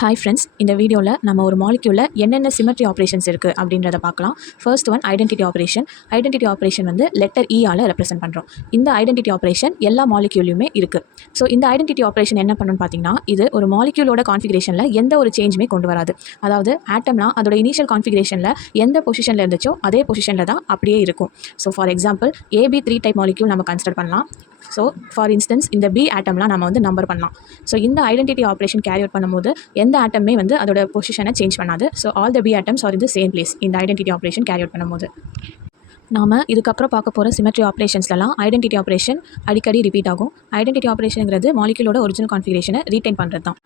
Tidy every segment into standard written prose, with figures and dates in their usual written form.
Hi friends, இந்த வீடியோவில் நம்ம ஒரு மாலிக்யூலில் என்னென்ன சிமெட்ரி ஆப்ரேஷன்ஸ் இருக்குது அப்படின்றத பார்க்கலாம். First one identity operation. Identity operation வந்து லெட்டர் ஆல் ரெப்ரசென்ட் பண்ணுறோம். இந்த ஐடென்டிட்டி ஆப்ரேஷன் எல்லா மாலிக்யூலையுமே இருக்குது. ஸோ இந்த ஐடென்டிட்டி ஆப்ரேஷன் என்ன பண்ணணும்னு பார்த்தீங்கன்னா, இது ஒரு மாலிக்யூலோட கான்ஃபிகரேஷனில் எந்த ஒரு சேஞ்சுமே கொண்டு வராது. அதாவது ஆட்டம்லாம் அதோட இனிஷியல் கான்ஃபிகரேஷனில் எந்த பொசிஷனில் இருந்துச்சோ அதே பொசிஷனில் தான் அப்படியே இருக்கும். So for example AB3 type molecule நம்ம கன்சிடர் பண்ணலாம். ஸோ ஃபார் இன்ஸ்டன்ஸ் இந்த பி ஆட்டம்லாம் நம்ம வந்து நம்பர் பண்ணலாம். ஸோ இந்த ஐடென்டிட்டி ஆப்ரேஷன் கேரி அவுட் பண்ணும்போது எந்த ஆட்டமே வந்து அதோட பொசிஷனை சேஞ்ச் பண்ணாது. So all the P atoms are in the same place இந்த ஐடென்டிட்டி ஆப்ரேஷன் கேரி அவுட் பண்ணும்போது. நாம் இதுக்கப்புறம் பார்க்க போகிற சிமெட்ரி ஆப்ரேஷன்ஸ்லாம் ஐடென்டிட்டி ஆப்ரேஷன் அடிக்கடி ரிப்பீட் ஆகும். ஐடென்டிட்டி ஆப்ரேஷனுங்கிறது மாலிக்யூலோட ஒரிஜினல் கான்ஃபிகரேஷனை ரீடைன் பண்ணுறது தான்.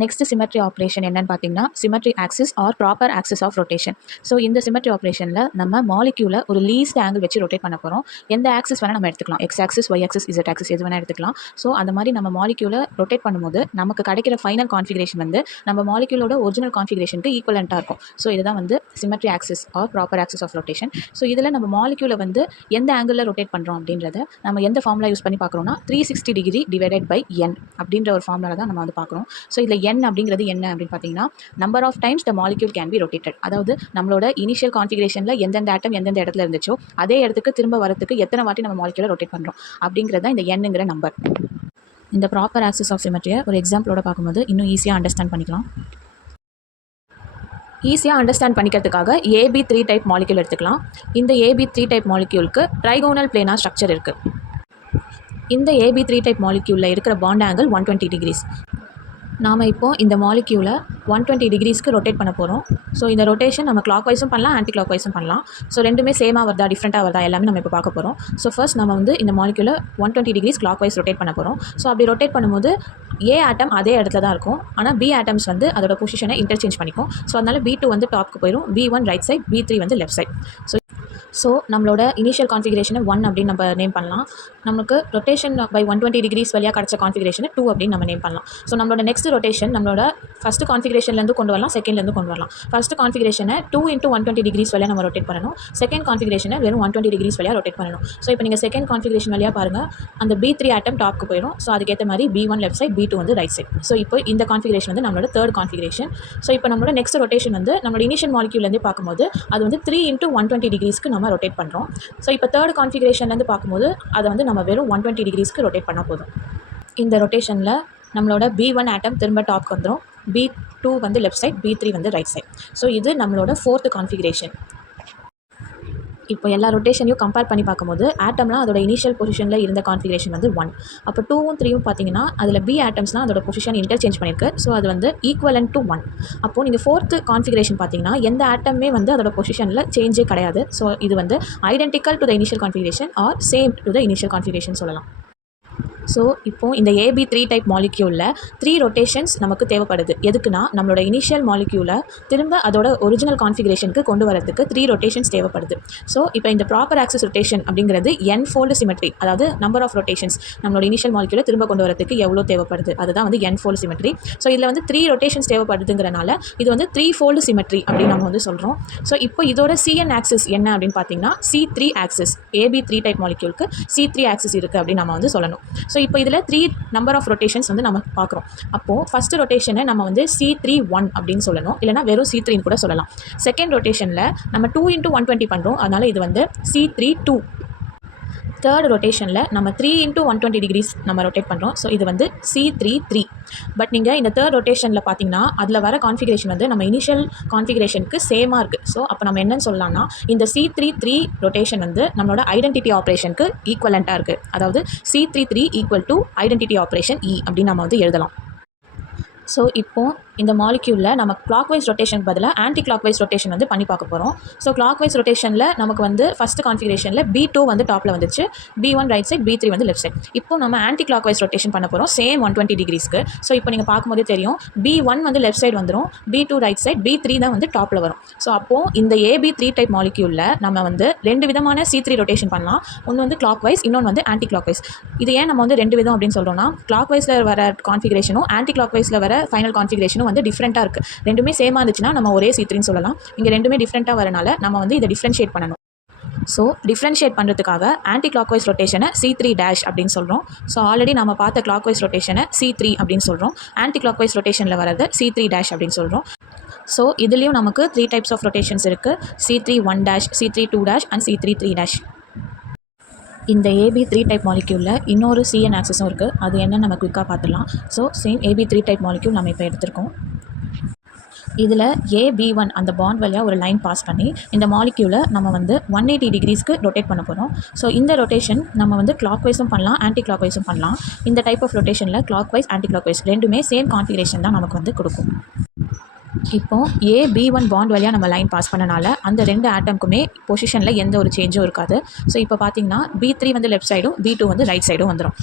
நெக்ஸ்ட் சிமெட்ரி ஆப்ரேஷன் என்னன்னு பார்த்தீங்கன்னா, symmetry axis or proper axis of rotation. So இந்த சிமெட்ரி ஆப்ரேஷனில் நம்ம மாலிக்யூலை ஒரு லீஸ்ட் ஆங்கிள் வச்சு ரொட்டேட் பண்ண போகிறோம். எந்த ஆக்சிஸ் வேணால் நம்ம எடுத்துக்கலாம். X axis, Y axis, Z axis எது வேணால் எடுத்துக்கலாம். ஸோ அந்த மாதிரி நம்ம மாலிக்யூலை ரொட்டேட் பண்ணும்போது நமக்கு கிடைக்கிற ஃபைனல் கான்ஃபிகரேஷன் வந்து நம்ம மாலிக்யூலோட ஒரிஜினல் கான்ஃபிகரேஷனுக்கு ஈக்குவலண்ட்டாக இருக்கும். ஸோ இதுதான் வந்து symmetry axis or proper axis of rotation. So இதில் நம்ம மாலிக்யூலை வந்து எந்த ஆங்கிளில் ரொட்டேட் பண்ணுறோம் அப்படின்றத நம்ம எந்த ஃபார்முலா யூஸ் பண்ணி பார்க்குறோம்னா 360 டிகிரி டிவைடட் பை n அப்படின்ற ஒரு ஃபார்முலா தான் நம்ம வந்து பார்க்குறோம். ஸோ இதில் n அப்படிங்கிறது என்ன அப்படின்னு பார்த்தீங்கன்னா, number of times the molecule can be rotated. அதாவது நம்மளோட இனிஷியல் கான்ஃபிகரேஷனில் எந்தெந்த ஆட்டம் எந்தெந்த இடத்துல இருந்துச்சோ அதே இடத்துக்கு திரும்ப வரத்துக்கு எத்தனை வாட்டி நம்ம மாலிக்யூலை ரொட்டேட் பண்ணுறோம் அப்படிங்கிறத இந்த n-ங்கிற நம்பர். இந்த ப்ராப்பர் ஆக்சிஸ் ஆஃப் சிமெட்ரியை ஒரு எக்ஸாம்பிளோட பார்க்கும்போது இன்னும் ஈஸியாக அண்டர்ஸ்டாண்ட் பண்ணிக்கலாம். ஈஸியாக அண்டர்ஸ்டாண்ட் பண்ணிக்கிறதுக்காக AB3 டைப் மாலிக்யூல் எடுத்துக்கலாம். இந்த AB3 டைப் மாலிக்யூலுக்கு ட்ரைகோனல் பிளேனார் ஸ்ட்ரக்சர் இருக்குது. இந்த AB3 டைப் மாலிக்யூலில் இருக்கிற பாண்ட் ஆங்கிள் 120 டிகிரிஸ். நாம் இப்போ இந்த மாலிக்யூலை 120 டிகிரிஸ்க்கு ரொட்டேட் பண்ண போகிறோம். ஸோ இந்த ரொட்டேஷன் நம்ம கிளாக் வைஸும் பண்ணலாம், ஆன்டி கிளாக் வைஸும் பண்ணலாம். ஸோ ரெண்டுமே சேமாக வருதா டிஃப்ரெண்ட்டாக வருதா எல்லாமே நம்ம இப்போ பார்க்க போகிறோம். ஸோ ஃபர்ஸ்ட் நம்ம வந்து இந்த மாலிக்யூலை 120 டிகிரிஸ் கிளாக் வைஸ் ரொட்டேட் பண்ண போகிறோம். ஸோ அப்படி ரொட்டேட் பண்ணும்போது ஏ ஆட்டம் அதே இடத்துல தான் இருக்கும். ஆனால் பி ஆட்டம்ஸ் வந்து அதோட பொசிஷனை இன்டர்சேஞ்ச் பண்ணிக்கும். ஸோ அதனால் B2 வந்து டாப்க்கு போயிடும், B1 ரைட் சைட், B3 வந்து லெஃப்ட் சைட். ஸோ நம்மளோட இனிஷியல் கான்ஃபிகரேஷனை 1 அப்படின்னு நம்ம நேம் பண்ணலாம். நமக்கு ரொட்டேஷன் பை 120 டிகிரிஸ் வழியாக கிடச்ச கான்ஃபிகரேஷனை 2 அப்படின்னு நம்ம நேம் பண்ணலாம். ஸோ நம்மளோட நெக்ஸ்ட் ரொட்டேஷன் நம்மளோட ஃபஸ்ட்டு கான்ஃபிகரேஷன்லேருந்து கொண்டு வரலாம், செகண்ட்லேருந்து கொண்டு வரலாம். ஃபஸ்ட்டு கான்ஃபிகரேஷனை 2 × 120 டிகிரிஸ் வழியாக நம்ம ரொட்டேட் பண்ணணும். செகண்ட் கான்ஃபிகரேஷனை வெறும் 120 டிகிரிஸ் வழியாக ரொட்டேட் பண்ணணும். ஸோ இப்போ நீங்கள் செகண்ட் கான்ஃபிகரேஷன் வழியாக பாருங்கள், அந்த B3 ஆட்டம் டாப்க்கு போயிடும். ஸோ அதுக்கேற்ற மாதிரி B1 லெஃப்ட் சைட், B2 வந்து ரைட் சைட். ஸோ இப்போ இந்த கான்ஃபிகரேஷன் வந்து நம்மளோட தேர்ட் கான்ஃபிகரேஷன். ஸோ இப்போ நம்மளோட நெக்ஸ்ட் ரொட்டேஷன் வந்து நம்மளோட இனிஷியல் மாலிக்யூல்லேருந்து பார்க்கும்போது அது வந்து 3 × 120 டிகிரிஸ்க்கு நம்ம ரொட்டேட் பண்ணுறோம். ஸோ இப்போ தேர்ட் கான்ஃபிகரேஷன்லேருந்து பார்க்கும்போது அதை வந்து நம்ம வெறும் 120 டிகிரிஸ்க்கு ரொட்டேட் பண்ணால் போதும். இந்த ரொட்டேஷனில் நம்மளோட B1 ஆட்டம் திரும்ப டாப்க்கு வந்துடும், B2 வந்து லெஃப்ட் சைட், B3 வந்து ரைட் சைட். ஸோ இது நம்மளோட ஃபோர்த் கான்ஃபிகரேஷன். இப்போ எல்லா ரொட்டேஷனையும் கம்பேர் பண்ணி பார்க்கும்போது ஆட்டம்லாம் அதோட இனிஷியல் பொசிஷனில் இருந்த கான்ஃபிகரேஷன் வந்து 1. அப்போ 2ம் 3ம் பார்த்தீங்கன்னா அதில் பி ஆட்டம்ஸ்லாம் அதோட பொசிஷன் இன்டர்சேஞ்ச் பண்ணியிருக்கு. ஸோ அது வந்து ஈக்குவலன்ட் டு 1. அப்போது நீங்கள் ஃபோர்த்து கான்ஃபிகரேஷன் பார்த்தீங்கன்னா எந்த ஆட்டமே வந்து அதோட பொசிஷனில் சேஞ்சே கிடையாது. ஸோ இது வந்து identical to the initial configuration R same to the initial configuration சொல்லலாம். ஸோ இப்போது இந்த AB3 டைப் மாலிக்யூலில் 3 ரொட்டேஷன்ஸ் நமக்கு தேவைப்படுது. எதுக்குன்னா நம்மளோட இனிஷியல் மாலிக்யூலை திரும்ப அதோட ஒரிஜினல் கான்ஃபிகரேஷனுக்கு கொண்டு வரதுக்கு 3 ரொட்டேஷன்ஸ் தேவைப்படுது. ஸோ இப்போ இந்த ப்ராப்பர் ஆக்சிஸ் ரொட்டேஷன் அப்படிங்கிறது n ஃபோல்டு சிமெட்ரி, அதாவது நம்பர் ஆஃப் ரொட்டேஷன்ஸ் நம்மளோட இனிஷியல் மாலிக்யூலை திரும்ப கொண்டு வரதுக்கு எவ்வளோ தேவைப்படுது அதுதான் வந்து n ஃபோல்டு சிமெட்ரி. ஸோ இதில் வந்து 3 ரொட்டேஷன்ஸ் தேவைப்படுதுங்கிறனால இது வந்து 3 ஃபோல்டு சிமெட்ரி அப்படின்னு நம்ம வந்து சொல்கிறோம். ஸோ இப்போ இதோட CN ஆக்சிஸ் என்ன அப்படின்னு பார்த்தீங்கன்னா C3 axis. AB3 type மாலிக்யூலுக்கு C3 axis இருக்குது அப்படின்னு நம்ம வந்து சொல்லணும். ஸோ இப்போ இதில் 3 நம்பர் ஆஃப் ரொட்டேஷன்ஸ் வந்து நம்ம பார்க்குறோம். அப்போது ஃபஸ்ட்டு ரொட்டேஷனை நம்ம வந்து C31 அப்படின்னு சொல்லணும், இல்லைனா வெறும் C3 கூட சொல்லலாம். செகண்ட் ரொட்டேஷனில் நம்ம 2 × 120 பண்ணுறோம், அதனால் இது வந்து C32. தேர்ட் ரொட்டேஷனில் நம்ம 3 × 120 டிகிரிஸ் நம்ம ரொட்டேட் பண்ணுறோம். ஸோ இது வந்து C33. பட் நீங்கள் இந்த தேர்ட் ரொட்டேஷனில் பார்த்தீங்கன்னா அதில் வர கான்ஃபிகரேஷன் வந்து நம்ம இனிஷியல் கான்ஃபிகரேஷனுக்கு சேமாக இருக்குது. ஸோ அப்போ நம்ம என்னன்னு சொல்லலாம்னா இந்த C33 ரொட்டேஷன் வந்து நம்மளோட ஐடென்டிட்டி ஆப்ரேஷனுக்கு ஈக்குவலண்ட்டாக இருக்குது. அதாவது C33 = ஐடென்டிட்டி ஆப்ரேஷன் E அப்படின்னு நம்ம வந்து எழுதலாம். ஸோ இப்போது இந்த மாலிக்யூலில் நம்ம கிளாக் வைஸ் ரொட்டேஷன் பதிலாக ஆன்டி கிளாக் வைஸ் ரொட்டேஷன் வந்து பண்ணி பார்க்க போகிறோம். ஸோ கிளாக் வைஸ் ரொட்டேஷனில் நமக்கு வந்து ஃபஸ்ட்டு கான்ஃபிகரேஷனில் B2 வந்து டாப்பில் வந்துச்சு, B1 ரைட் சைட், B3 வந்து லெஃப்ட் சைட். இப்போ நம்ம ஆன்டி கிளாக் வைஸ் ரொட்டேஷன் பண்ண போகிறோம் சேம் 120 டிகிரிஸ்க்கு. ஸோ இப்போ நீங்கள் பார்க்கும்போதே தெரியும், B1 வந்து லெஃப்ட் சைடு வந்துடும், B2 ரைட் சைட், B3 தான் வந்து டாப்பில் வரும். ஸோ அப்போது இந்த AB3 டைப் மாலிக்யூலில் நம்ம வந்து 2 விதமான C3 ரொட்டேஷன் பண்ணலாம். ஒன்று வந்து கிளாக் வைஸ், இன்னொன்று வந்து ஆன்டி கிளாக் வைஸ். இது ஏன் நம்ம வந்து 2 விதம் அப்படின்னு சொல்கிறோம்னா, கிளாக் வைஸில் வர கான்ஃபிகரேஷனும் ஆன்டி கிளாக் வைஸில் வர ஃபைனல் கான்ஃபிகரேஷனும் வந்து டிஃப்ரெண்ட்டாக இருக்குது. ரெண்டுமே சேமாக இருந்துச்சுன்னா நம்ம ஒரே C3ன்னு சொல்லலாம். இங்கே ரெண்டுமே டிஃப்ரெண்ட்டாக வரனால நம்ம வந்து இதை டிஃப்ரென்ஷியேட் பண்ணணும். ஸோ டிஃப்ரென்ஷியேட் பண்ணுறதுக்காக ஆன்டி கிளாக் வைஸ் ரொட்டேஷனை C3 டேஷ் அப்படின்னு சொல்கிறோம். ஸோ ஆல்ரெடி நம்ம பார்த்த கிளாக் வைஸ் ரொட்டேஷனை C3 அப்படின்னு சொல்கிறோம். ஆன்டி கிளாக் வைஸ் ரொட்டேஷனில் வரது C3 டேஷ் அப்படின்னு சொல்கிறோம். ஸோ இதுலேயும் நமக்கு 3 டைப்ஸ் ஆஃப் ரொட்டேஷன்ஸ் இருக்குது. C3 1 dash, C3 2 dash and C3 3 dash. இந்த AB3 டைப் மாலிக்யூலில் இன்னொரு CN ஆக்சஸும் இருக்குது. அது என்ன நம்ம குயிக்காக பார்த்துடலாம். So same AB3 type molecule நம்ம இப்போ எடுத்திருக்கோம். இதில் AB1 அந்த பாண்ட் வழியாக ஒரு லைன் பாஸ் பண்ணி இந்த மாலிக்யூலை நம்ம வந்து 180 டிகிரிஸ்க்கு ரொட்டேட் பண்ண போகிறோம். ஸோ இந்த ரொட்டேஷன் நம்ம வந்து கிளாக் வைஸும் பண்ணலாம், ஆன்டி கிளாக் வைஸும் பண்ணலாம். இந்த டைப் ஆஃப் ரொட்டேஷனில் clockwise, anticlockwise ரெண்டுமே சேம் கான்ஃபிகரேஷன் தான் நமக்கு வந்து கொடுக்கும். இப்போது AB1 பாண்ட் வழியாக நம்ம லைன் பாஸ் பண்ணனால அந்த 2 ஆட்டம்க்குமே பொசிஷனில் எந்த ஒரு சேஞ்சும் இருக்காது. ஸோ இப்போ பார்த்தீங்கன்னா B3 வந்து லெஃப்ட் சைடும், B2 வந்து ரைட் சைடும் வந்துடும்.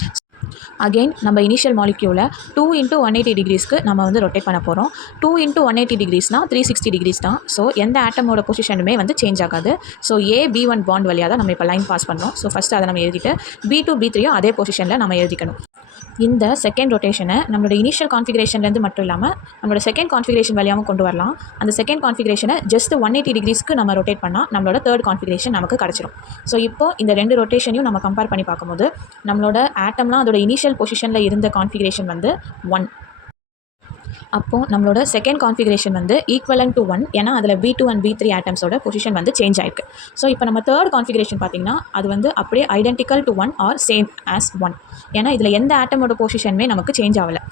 அகெயின் நம்ம இனிஷியல் மாலிக்யூலை 2 × 180 டிகிரிஸ்க்கு நம்ம வந்து ரொட்டேட் பண்ண போகிறோம். 2 × 180 டிகிரிஸ்னால் 360 டிகிரிஸ் தான். ஸோ எந்த ஆட்டமோட பொசிஷனுமே வந்து சேஞ்ச் ஆகாது. ஸோ AB1 பாண்ட் வழியாக தான் நம்ம இப்போ லைன் பாஸ் பண்ணோம். ஸோ ஃபஸ்ட்டு அதை நம்ம எழுதிட்டு B2 B3யும் அதே பொசிஷனில் நம்ம எழுதிக்கணும். இந்த செகண்ட் ரொட்டேஷனை நம்மளோட இனிஷியல் கான்ஃபிகரேஷன்லேருந்து மட்டும் இல்லாமல் நம்மளோட செகண்ட் கான்ஃபிகரேஷன் வழியாகவும் கொண்டு வரலாம். அந்த செகண்ட் கான்ஃபிகரேஷனை ஜஸ்ட் 180 டிகிரிஸ்க்கு நம்ம ரொட்டேட் பண்ணால் நம்மளோட தேர்ட் கான்ஃபிகரேஷன் நமக்கு கிடச்சிரும். ஸோ இப்போ இந்த 2 ரொட்டேஷனையும் நம்ம கம்பேர் பண்ணி பார்க்கும்போது நம்மளோட ஆட்டம்லாம் அதோட இனிஷியல் பொசிஷனில் இருந்த கான்ஃபிகரேஷன் வந்து 1. அப்போது நம்மளோட செகண்ட் கான்ஃபிகரேஷன் வந்து ஈக்குவலன் டு 1. ஏன்னா அதில் B2 அண்ட் B3 ஆட்டம்ஸோட பொசிஷன் வந்து சேஞ்ச் ஆயிருக்கு. ஸோ இப்போ நம்ம தேர்ட் கான்ஃபிகரேஷன் பார்த்திங்கன்னா அது வந்து அப்படியே identical to 1 R same as 1. ஏன்னா இதில் எந்த ஆட்டமோட பொசிஷனுமே நமக்கு சேஞ்ச் ஆகலை.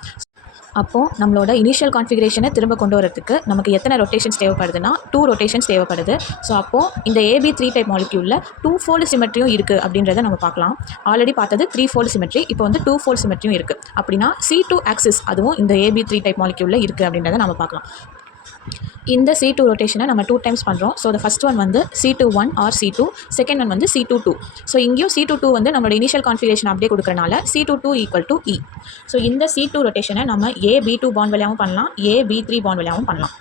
அப்போது நம்மளோட இனிஷியல் கான்ஃபிகரேஷனை திரும்ப கொண்டு வரதுக்கு நமக்கு எத்தனை ரொட்டேஷன்ஸ் தேவைப்படுதுன்னா 2 ரொட்டேஷன்ஸ் தேவைப்படுது. ஸோ அப்போது இந்த AB3 டைப் மாலிக்யூலில் 2-fold சிமெட்ரியும் இருக்குது அப்படின்றத நம்ம பார்க்கலாம். ஆல்ரெடி பார்த்தது 3-fold சிமெட்ரி, இப்போ வந்து 2-fold சிமெட்ரியும் இருக்குது. அப்படின்னா C2 ஆக்சிஸ் அதுவும் இந்த AB3 டைப் மாலிக்யூலில் இருக்குது அப்படின்றத நம்ம பார்க்கலாம். இந்த C2 ரொட்டேஷனை நம்ம 2 டைம்ஸ் பண்ணுறோம். ஸோ ஃபஸ்ட் ஒன் வந்து C21 R C2, second one வந்து C22. ஸோ இங்கேயும் C22 வந்து நம்மளோட இனிஷியல் கான்ஃபிகரேஷன் அப்படியே கொடுக்குறனால C22 = E. ஸோ இந்த C2 ரொட்டேஷனை நம்ம AB2 பாண்ட் வழியாகவும் பண்ணலாம், AB3 பாண்ட் வழியாகவும் பண்ணலாம்.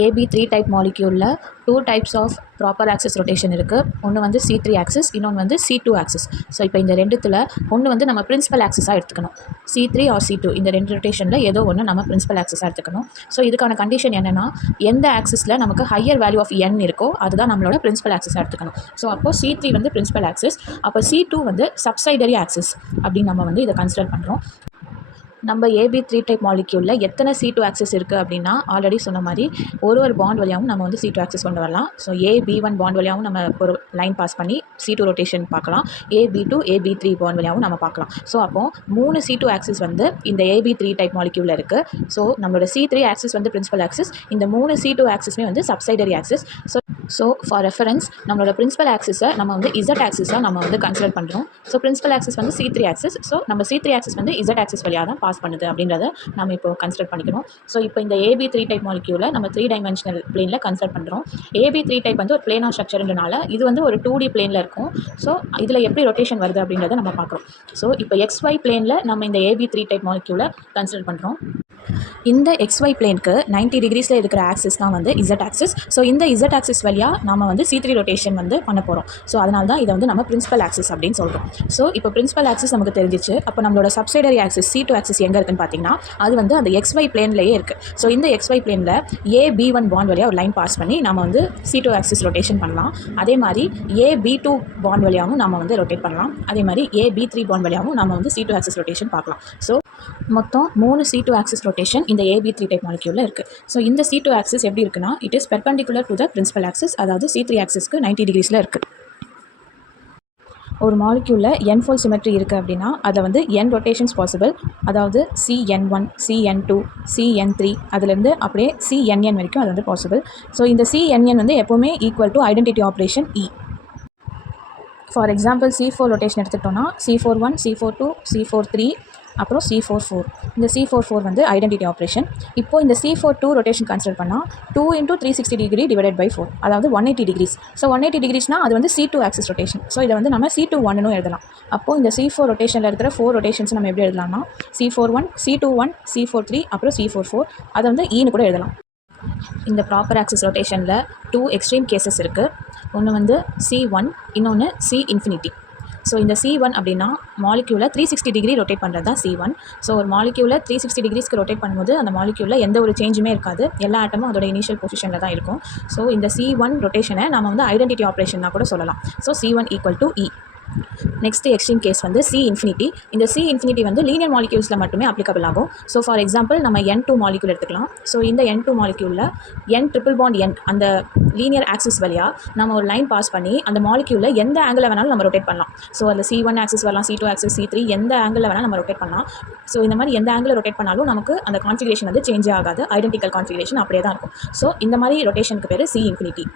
AB3 டைப் மாலிக்யூலில் 2 types of proper axis rotation இருக்குது. ஒன்று வந்து C3 ஆக்சிஸ், இன்னொன்று வந்து C2 ஆக்சிஸ். ஸோ இப்போ இந்த ரெண்டுத்தில் ஒன்று வந்து நம்ம பிரின்சிபல் ஆக்சிஸாக எடுத்துக்கணும். C3 ஆர் C2 இந்த 2 ரொட்டேஷனில் ஏதோ ஒன்று நம்ம பிரின்சிபல் ஆக்சிஸாக எடுத்துக்கணும். ஸோ இதுக்கான கண்டிஷன் என்னென்னா எந்த ஆக்சிஸில் நமக்கு ஹையர் வேல்யூ ஆஃப் n இருக்கோ அதுதான் நம்மளோட பிரின்சிபல் ஆக்சிஸாக எடுத்துக்கணும். ஸோ அப்போது C3 வந்து பிரின்சிபல் ஆக்சிஸ், அப்போ C2 வந்து சப்சைடரி ஆக்சிஸ் அப்படின்னு நம்ம வந்து இதை கன்சிடர் பண்ணுறோம். நம்ம AB3 டைப் மாலிக்யூலில் எத்தனை C2 ஆக்சிஸ் இருக்குது அப்படின்னா ஆல்ரெடி சொன்ன மாதிரி ஒரு பாண்ட் வழியாகவும் நம்ம வந்து C2 ஆக்சிஸ் கொண்டு வரலாம். ஸோ AB1 பாண்ட் வழியாகவும் நம்ம ஒரு லைன் பாஸ் பண்ணி C2 ரொட்டேஷன் பார்க்கலாம். AB2 AB3 பாண்ட் வழியாகவும் நம்ம பார்க்கலாம். ஸோ அப்போது 3 C2 ஆக்சிஸ் வந்து இந்த AB3 டைப் மாலிக்யூலில் இருக்குது. ஸோ நம்மளோட C3 ஆக்சிஸ் வந்து பிரின்சிபல் ஆக்சிஸ், இந்த 3 C2 ஆக்சிஸுமே வந்து சப்சைடரி ஆக்சிஸ். ஸோ ஃபார் ரெஃபரன்ஸ் நம்மளோட பிரின்சிபல் ஆக்சிஸை நம்ம வந்து Z ஆக்சிஸாக நம்ம வந்து கன்சிடர் பண்ணுறோம். ஸோ பிரின்சிபல் ஆக்சிஸ் வந்து C3 ஆக்சிஸ். ஸோ நம்ம C3 ஆக்சிஸ் வந்து Z ஆக்சிஸ் வழியாக தான் பாஸ் பண்ணுது அப்படின்றத நம்ம இப்போ கன்சிடர் பண்ணிக்கணும். ஸோ இப்போ இந்த AB3 டைப் மாலிக்யூலை நம்ம 3 டைமென்ஷனல் பிளேனில் கன்சிடர் பண்ணுறோம். AB3 டைப் வந்து ஒரு பிளேன் ஆஃப் ஸ்ட்ரக்சர்ன்றனால இது வந்து ஒரு 2D பிளேனில் இருக்கும். ஸோ இதில் எப்படி ரொட்டேஷன் வருது அப்படின்றத நம்ம பார்க்குறோம். ஸோ இப்போ XY பிளேனில் நம்ம இந்த AB3 டைப் மாலிக்யூலை கன்சிடர் பண்ணுறோம். இந்த XY பிளேனுக்கு 90 டிகிரிஸில் இருக்கிற ஆக்சிஸ் தான் வந்து Z ஆக்சிஸ். ஸோ இந்த Z ஆக்சிஸ் வழியாக நம்ம வந்து C3 ரொட்டேஷன் வந்து பண்ண போகிறோம். ஸோ அதனால தான் இதை வந்து நம்ம பிரின்சிபல் ஆக்சிஸ் அப்படின்னு சொல்கிறோம். ஸோ இப்போ பிரின்சிபல் ஆக்சிஸ் நமக்கு தெரிஞ்சிச்சு. அப்போ நம்மளோட சப்சைடரி ஆக்சிஸ் C2 ஆக்சிஸ் எங்கே இருக்குன்னு பார்த்தீங்கன்னா அது வந்து அந்த XY பிளேன்லேயே இருக்குது. ஸோ இந்த XY பிளேனில் AB1 பாண்ட் வழியாக ஒரு லைன் பாஸ் பண்ணி நம்ம வந்து C2 ஆக்சிஸ் ரொட்டேஷன் பண்ணலாம். அதே மாதிரி AB2 பாண்ட் வழியாகவும் நம்ம வந்து ரொட்டேட் பண்ணலாம். அதே மாதிரி AB3 பாண்ட் வழியாகவும் நம்ம வந்து C2 ஆக்சிஸ் ரொட்டேஷன் பார்க்கலாம். ஸோ மொத்தம் 3 C2 ஆக்சிஸ் ரொட்டேஷன் இந்த AB3 டைப் மாலிக்யூலில் இருக்குது. ஸோ இந்த C2 ஆக்சிஸ் எப்படி இருக்குன்னா it is perpendicular to the principal axis, அதாவது C3 ஆக்சிஸ்க்கு 90 டிகிரிஸில் இருக்குது. ஒரு மாலிக்யூலில் n-fold சிமெட்ரி இருக்குது அப்படின்னா அதில் வந்து n ரொட்டேஷன்ஸ் பாசிபிள், அதாவது CN1, CN2, CN3 அதுலேருந்து அப்படியே CNN வரைக்கும் அது வந்து பாசிபிள். ஸோ இந்த CNN வந்து எப்போவுமே equal to identity operation E. For example C4 rotation எடுத்துக்கிட்டோன்னா C41, C42, C43 அப்புறம் C44. இந்த C44 வந்து ஐடென்டிட்டி ஆப்ரேஷன். இப்போது இந்த C42 ரொட்டேஷன் கன்சிடர் பண்ணால் 2 × 360 டிகிரி டிவைடட் பை 4, அதாவது 180 டிகிரிஸ். ஸோ 180 டிகிரிஸ்னால் அது வந்து C2 ஆக்சிஸ் ரொட்டேஷன். ஸோ இதை வந்து நம்ம C21 எழுதலாம். அப்போது இந்த C4 ரொட்டேஷனில் இருக்கிற 4 ரொட்டேஷன்ஸ் நம்ம எப்படி எழுதலாம்னா C41, C21, C43 அப்புறம் C44 அதை வந்து ஈன்னு கூட எழுதலாம். இந்த ப்ராப்பர் ஆக்சிஸ் ரொட்டேஷனில் 2 எக்ஸ்ட்ரீம் கேசஸ் இருக்குது. ஒன்று வந்து C1, இன்னொன்று C∞. ஸோ இந்த C1 அப்படின்னா மாலிக்யூலை 360 டிகிரி ரொட்டேட் பண்ணுறது தான் C1. ஸோ ஒரு மாலிக்யூலை 360 டிகிரிஸ்க்கு ரொட்டேட் பண்ணும்போது அந்த மாலிக்யூலில் எந்த ஒரு சேஞ்சுமே இருக்காது, எல்லா ஆட்டமும் அதோட இனிஷியல் பொசிஷனில் தான் இருக்கும். ஸோ இந்த C1 ரொட்டேஷனை நம்ம வந்து ஐடென்டிட்டி ஆப்ரேஷன்னா கூட சொல்லலாம். So C1 equal to E. Next extreme case வந்து C இன்ஃபினிட்டி. இந்த C இன்ஃபினிட்டி வந்து லீனியர் மாலிக்யூல்ஸில் மட்டுமே அப்ளிகபிள் ஆகும். ஸோ ஃபார் எக்ஸாம்பிள் நம்ம N2 மாலிக்யூல் எடுத்துக்கலாம். ஸோ இந்த N2 மாலிக்யூலில் N triple bond N அந்த லீனியர் ஆக்சிஸ் வழியாக நம்ம ஒரு லைன் பாஸ் பண்ணி அந்த மாலிக்யூலில் எந்த ஆங்கிளில் வேணாலும் நம்ம ரொட்டேட் பண்ணலாம். ஸோ அதில் C1 ஆக்சிஸ் வரலாம், C2 ஆக்சிஸ், C3 எந்த ஆங்கிளில் வேணாலும் நம்ம ரொட்டேட் பண்ணலாம். ஸோ இந்த மாதிரி எந்த ஆங்கிளில் ரொட்டேட் பண்ணாலும் நமக்கு அந்த கான்ஃபிகரேஷன் வந்து சேஞ்சே ஆகாது, ஐடென்டிக்கல் கான்ஃபிகரேஷன் அப்படியே தான் இருக்கும். ஸோ இந்த மாதிரி ரொட்டேஷனுக்கு பேர் C இன்ஃபினிட்டி.